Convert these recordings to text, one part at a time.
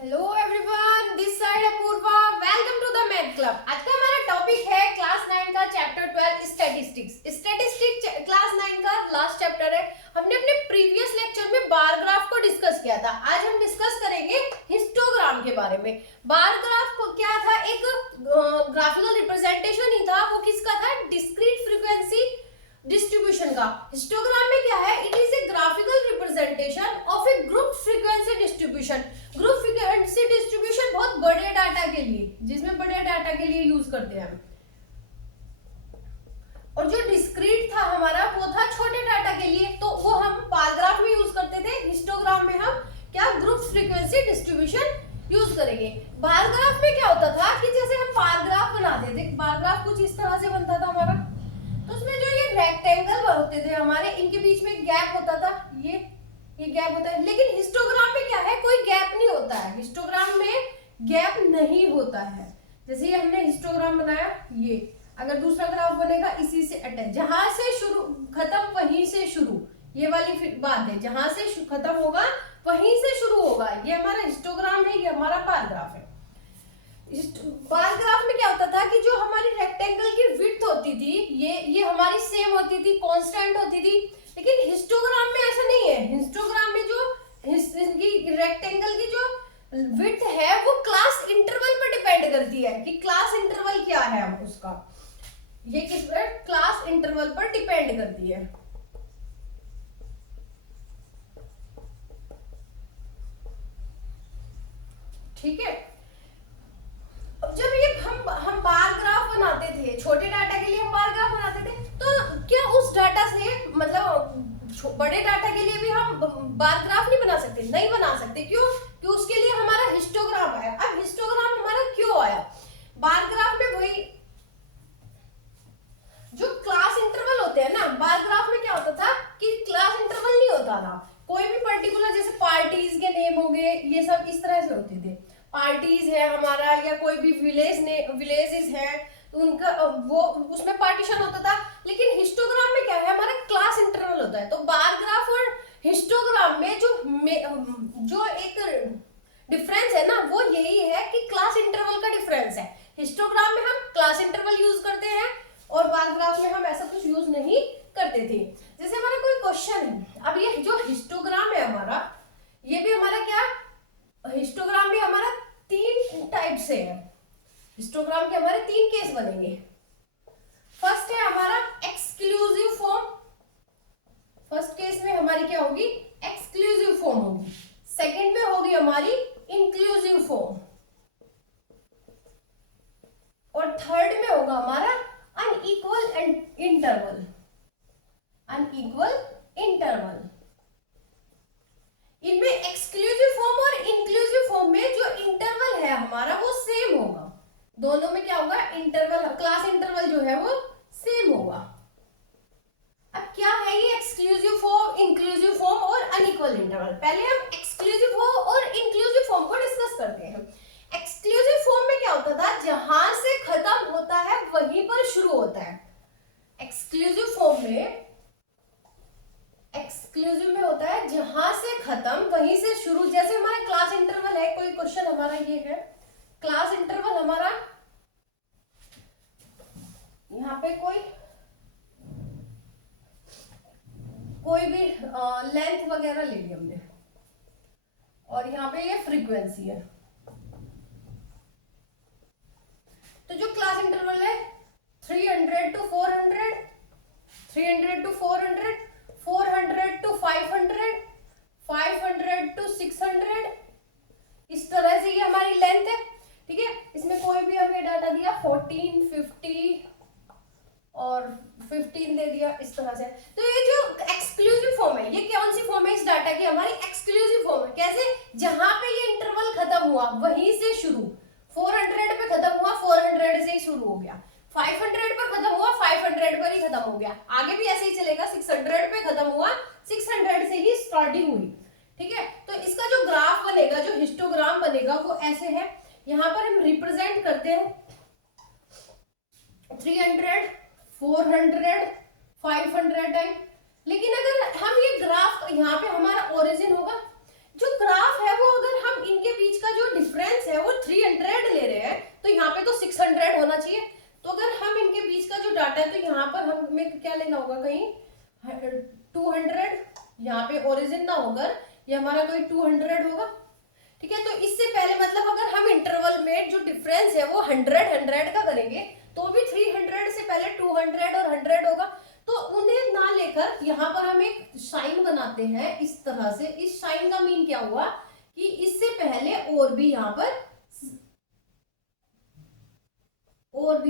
Hello everyone, this side Apoorva. Welcome to the math club. आज का हमारा टॉपिक है क्लास 9 का चैप्टर 12 स्टैटिस्टिक्स। स्टैटिस्टिक्स क्लास 9 का लास्ट चैप्टर है। हमने अपने प्रीवियस लेक्चर में बार ग्राफ को डिस्कस किया था। आज हम डिस्कस करेंगे हिस्टोग्राम के बारे में। बार ग्राफ को क्या था? एक ग्राफिकल रिप्रेजेंटेशन ही था। वो किसका था? डिस्क्रीट फ्रीक्वेंसी डिस्ट्रीब्यूशन का। हिस्टोग्राम में क्या है? It is a graphical representation of A group frequency distribution. Group frequency distribution बहुत बड़े डाटा के लिए, जिसमें बड़े डाटा के लिए यूज करते हैं हम। और जो डिस्क्रीट था हमारा, वो था छोटे डाटा के लिए, तो वो हम बार ग्राफ में यूज करते थे। हिस्टोग्राम में हम क्या ग्रुप फ्रीक्वेंसी डिस्ट्रीब्यूशन यूज करेंगे। बार ग्राफ में क्या होता था कि जैसे हम बार ग्राफ बनाते थे, बार ग्राफ कुछ इस तरह से बनता था हमारा। तो उसमें जो ये रेक्टेंगल होते थे हमारे, इनके बीच में गैप होता था, ये गैप होता है। लेकिन हिस्टोग्राम में क्या है? कोई गैप नहीं होता है। हिस्टोग्राम में गैप नहीं होता है। जैसे ये हमने हिस्टोग्राम बनाया, ये अगर दूसरा ग्राफ बनेगा इसी से अटैच, जहां से शुरू खत्म वहीं से शुरू, ये वाली बात है। जहां से खत्म होगा वहीं से शुरू होगा। ये हमारा हिस्टोग्राम है, ये हमारा बार ग्राफ है। बार ग्राफ में क्या होता था कि जो हमारी रेक्टेंगल की विड्थ होती थी, ये हमारी सेम होती थी, कांस्टेंट होती थी। लेकिन हिस्टोग्राम में ऐसा नहीं है। हिस्टोग्राम में जो रेक्टेंगल की जो विड्थ है वो क्लास इंटरवल पर डिपेंड करती है कि क्लास इंटरवल क्या है उसका। ये किस पर? क्लास इंटरवल पर डिपेंड करती है। ठीक है। अब जब ये हम बार ग्राफ बनाते थे, छोटे डाटा के लिए हम बार ग्राफ बनाते थे, तो क्या उस डाटा से मतलब बड़े डाटा के लिए भी हम बार ग्राफ नहीं बना सकते? नहीं बना सकते। क्यों? कि उसके लिए हमारा हिस्टोग्राम आया। अब हिस्टोग्राम हमारा क्यों आया? बार ग्राफ में वही जो क्लास इंटरवल होते हैं ना, बार ग्राफ में क्या होता था कि क्लास इंटरवल नहीं होता था। कोई भी पर्टिकुलर, जैसे पार्टीज के नेम हो गए, ये सब इस तरह से होते थे। पार्टीज है हमारा, या कोई भी विलेजेस है, तो उनका वो उसमें पार्टीशन होता था। लेकिन हिस्टोग्राम में क्या है? हमारा क्लास इंटरवल होता है। तो बार ग्राफ और हिस्टोग्राम में जो एक डिफरेंस है ना, वो यही है कि क्लास इंटरवल का डिफरेंस है। हिस्टोग्राम में हम क्लास इंटरवल यूज करते हैं और बार ग्राफ में हम ऐसा कुछ यूज नहीं करते थे। जैसे हमारा कोई क्वेश्चन है, अब ये जो हिस्टोग्राम है हमारा, ये भी हमारा क्या, हिस्टोग्राम भी हमारा 3 टाइप से है। हिस्टोग्राम के हमारे 3 केस बनेंगे। फर्स्ट है हमारा एक्सक्लूसिव फॉर्म। फर्स्ट केस में हमारी क्या होगी? एक्सक्लूसिव फॉर्म होगी। सेकंड में होगी हमारी इंक्लूसिव फॉर्म, और थर्ड में होगा हमारा अनइक्वल इंटरवल। Unequal interval. इनमें एक्सक्लूसिव फॉर्म और इंक्लूसिव फॉर्म में जो इंटरवल है हमारा वो सेम होगा। दोनों में क्या होगा? इंटरवल, क्लास इंटरवल जो है वो सेम होगा। अब क्या है ये एक्सक्लूसिव फॉर्म, इंक्लूसिव फॉर्म और अनइक्वल इंटरवल? पहले हम एक्सक्लूसिव फॉर्म और इंक्लूसिव फॉर्म को डिस्कस करते हैं। एक्सक्लूसिव फॉर्म में क्या होता था? जहां से खत्म होता है वहीं पर शुरू होता है। एक्सक्लूसिव फॉर्म में, एक्सक्लूसिव में होता है जहां से खत्म वहीं से शुरू। जैसे हमारा क्लास इंटरवल है, कोई क्वेश्चन हमारा ये है, क्लास इंटरवल हमारा यहाँ पे कोई भी लेंथ वगैरह ले ली हमने, और यहाँ पे ये फ्रीक्वेंसी है। तो जो क्लास इंटरवल है 300 to 400, 300 to 400, 400 to 500, 500 to 600, इस तरह से ये हमारी लेंथ है। ठीक है। इसमें कोई भी हमें डाटा दिया 14, 50 और 15 दे दिया, इस तरह से। तो ये जो एक्सक्लूसिव फॉर्म है, ये कौन सी फॉर्म है इस डाटा की? हमारी एक्सक्लूसिव फॉर्म है। कैसे? जहां पे ये इंटरवल खत्म हुआ वहीं से शुरू। 400 पे खत्म हुआ, 400 से ही शुरू हो गया। 500 पर खत्म हुआ, 500 पर ही खत्म हो गया। आगे भी ऐसे ही चलेगा। 600 पे खत्म हुआ, 600 से ही स्टार्टिंग हुई। ठीक है। तो इसका जो ग्राफ बनेगा, जो हिस्टोग्राम बनेगा, वो ऐसे है। यहाँ पर हम रिप्रेजेंट करते हैं 300, 400, 500 टाइम। लेकिन अगर हम ये ग्राफ, यहाँ पे हमारा ओरिजिन होगा, जो ग्राफ है वो अगर हम इनके बीच का जो होकर ये हमारा कोई 200 होगा, ठीक है। तो इससे पहले मतलब अगर हम इंटरवल में जो डिफरेंस है वो 100 का करेंगे तो भी 300 से पहले 200 और 100 होगा। तो उन्हें ना लेकर यहाँ पर हम एक साइन बनाते हैं इस तरह से। इस साइन का मीन क्या हुआ कि इससे पहले और भी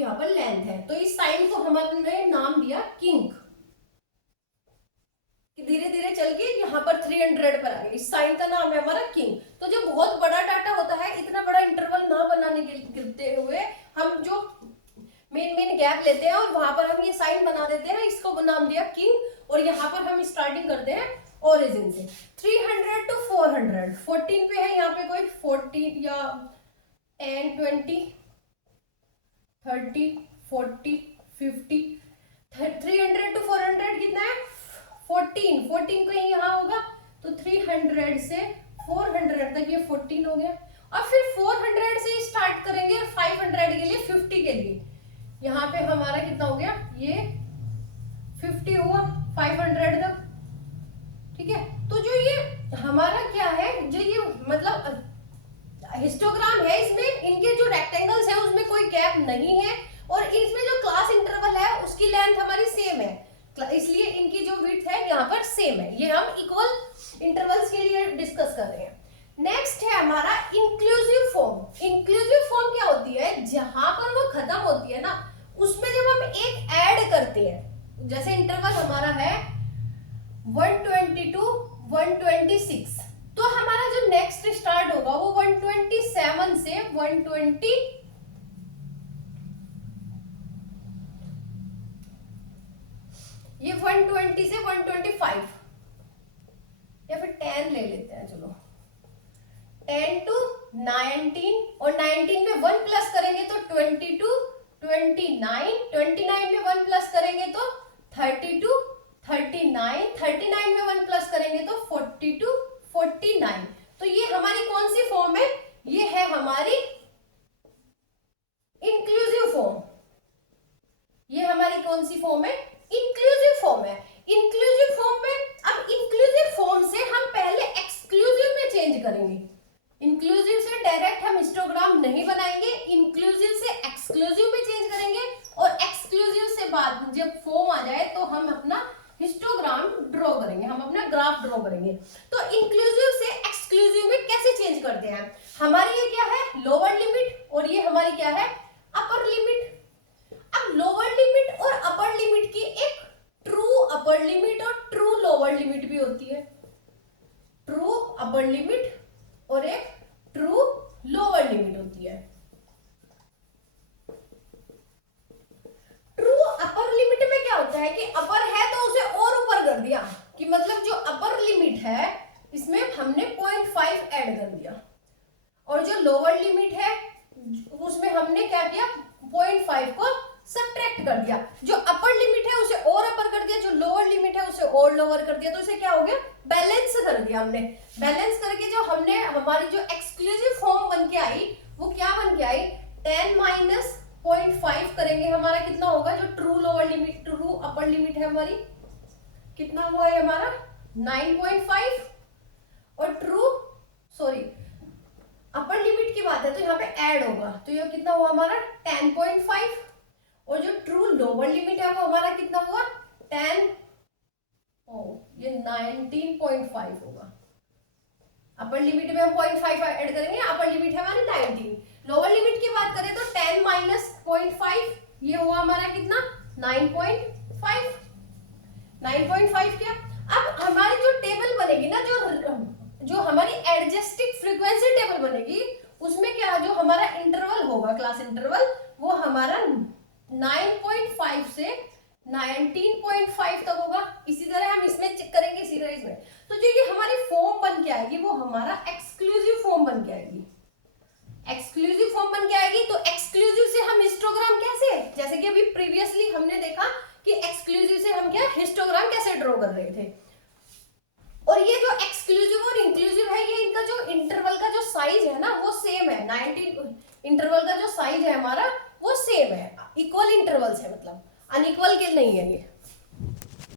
यहाँ पर लेंथ है, तो इस साइन को हमने नाम दिया किंक। धीरे धीरे चल के यहाँ पर 300 पर आ गए, इस साइन का नाम है हमारा किंग। तो जो बहुत बड़ा डाटा होता है, इतना बड़ा इंटरवल ना बनाने के गिरते हुए हम जो मेन गैप लेते हैं और वहां पर हम ये साइन बना देते हैं, इसको नाम दिया किंग। और यहाँ पर हम स्टार्टिंग करते हैं ओरिजिन से 300 to 400। 14 पे है यहाँ पे कोई 14 या 10 20 30 40 50। 300 to 400 कितना है 14 कहीं यहाँ होगा, तो 300 से 400 तक ये 14 हो गया। और फिर 400 से स्टार्ट करेंगे 500 के लिए 50 के लिए, यहाँ पे हमारा कितना हो गया ये 50 हुआ 500 तक, ठीक है। तो जो ये हमारा क्या है, जो ये मतलब हिस्टोग्राम है, इसमें इनके जो रेक्टेंगल्स है उसमें कोई गैप नहीं है और इसमें जो क्लास इंटरवल है उसकी लेंथ हमारी सेम है, इसलिए इनकी जो विड्थ है यहाँ पर सेम है। ये हम इक्वल इंटरवल्स के लिए डिस्कस कर रहे हैं। नेक्स्ट है हमारा इंक्लूसिव फॉर्म। इंक्लूसिव फॉर्म क्या होती है, जहां पर वो खत्म होती है ना उसमें जब हम एक ऐड करते हैं, जैसे इंटरवल हमारा है 120 to 126, तो हमारा जो नेक्स्ट स्टार्ट होगा वो 127 से 120 ये 120 से 125 या फिर 10 ले लेते हैं, चलो 10 to 19 और 19 में 1 प्लस करेंगे तो 20 to 29, 29 में 1 प्लस करेंगे तो 30 to 39, 39 में 1 प्लस करेंगे तो 40 to 49। तो ये हमारी कौन सी फॉर्म है, ये है हमारी इंक्लूसिव फॉर्म। ये हमारी कौन सी फॉर्म है, इंक्लूसिव फॉर्म है। इंक्लूसिव फॉर्म में अब इंक्लूसिव फॉर्म से हम पहले एक्सक्लूसिव में चेंज करेंगे। इंक्लूसिव से डायरेक्ट हम हिस्टोग्राम नहीं बनाएंगे, इंक्लूसिव से एक्सक्लूसिव में चेंज करेंगे और एक्सक्लूसिव से बाद जब फॉर्म आ जाए तो हम अपना हिस्टोग्राम ड्रॉ करेंगे, हम अपना ग्राफ ड्रॉ करेंगे। तो इंक्लूसिव से एक्सक्लूसिव में कैसे चेंज करते हैं, हमारी ये क्या है लोअर लिमिट और ये हमारी क्या है अपर लिमिट। अब लोअर लिमिट और अपर लिमिट की एक ट्रू अपर लिमिट और ट्रू लोअर लिमिट भी होती है, ट्रू अपर लिमिट और एक ट्रू लोअर लिमिट होती है। ट्रू अपर लिमिट में क्या होता है कि अपर है तो उसे और ऊपर कर दिया, कि मतलब जो अपर लिमिट है इसमें हमने 0.5 ऐड कर दिया और जो लोअर लिमिट है उसमें हमने क्या किया 0.5 को सब्ट्रैक्ट कर दिया। जो अपर लिमिट है उसे और अपर कर दिया, जो लोअर लिमिट है उसे और लोअर कर दिया, तो इसे क्या हो गया बैलेंस कर दिया हमने। बैलेंस करके जो हमने हमारी जो एक्सक्लूसिव फॉर्म बन के आई वो क्या बन के आई 10 माइनस 0.5 करेंगे, हमारा कितना होगा जो true lower limit true upper limit है हमारी कितना हुआ है हमारा 9.5 और ट्रू सॉरी अपर लिमिट की बात है तो यहाँ पे ऐड होगा तो ये कितना हुआ हमारा 10.5 और जो ट्रू लोअर लिमिट है वो हमारा कितना हुआ 10 ये 19.5 होगा। अपर लिमिट में हम 0.5 ऐड करेंगे, अपर लिमिट है हमारी 19। लोअर लिमिट की बात करें तो 10 माइनस 0.5 ये हुआ हमारा कितना 9.5। 9.5 क्या, अब हमारी जो टेबल बनेगी ना जो हमारी एडजस्टिंग फ्रीक्वेंसी टेबल बनेगी उसमें क्या जो हमारा इंटरवल होगा क्लास इंटरवल वो हमारा 9.5 से 19.5 तक होगा। इसी तरह हम इसमें चेक करेंगे इसी तरह इसमें। तो जो ये हमारी फॉर्म बन के आएगी वो हमारा एक्सक्लूसिव फॉर्म बन के आएगी। एक्सक्लूसिव फॉर्म बन के आएगी तो एक्सक्लूसिव से हम हिस्टोग्राम कैसे, जैसे कि अभी प्रीवियसली हमने देखा कि एक्सक्लूसिव से हम क्या हिस्टोग्राम कैसे ड्रॉ कर रहे थे। और ये जो एक्सक्लूसिव और इंक्लूसिव है ये इनका जो इंटरवल का जो साइज है ना वो सेम है। 19 इंटरवल का जो साइज है हमारा वो सेम है, इक्वल इंटरवल्स है, मतलब अनइक्वल के नहीं है ये।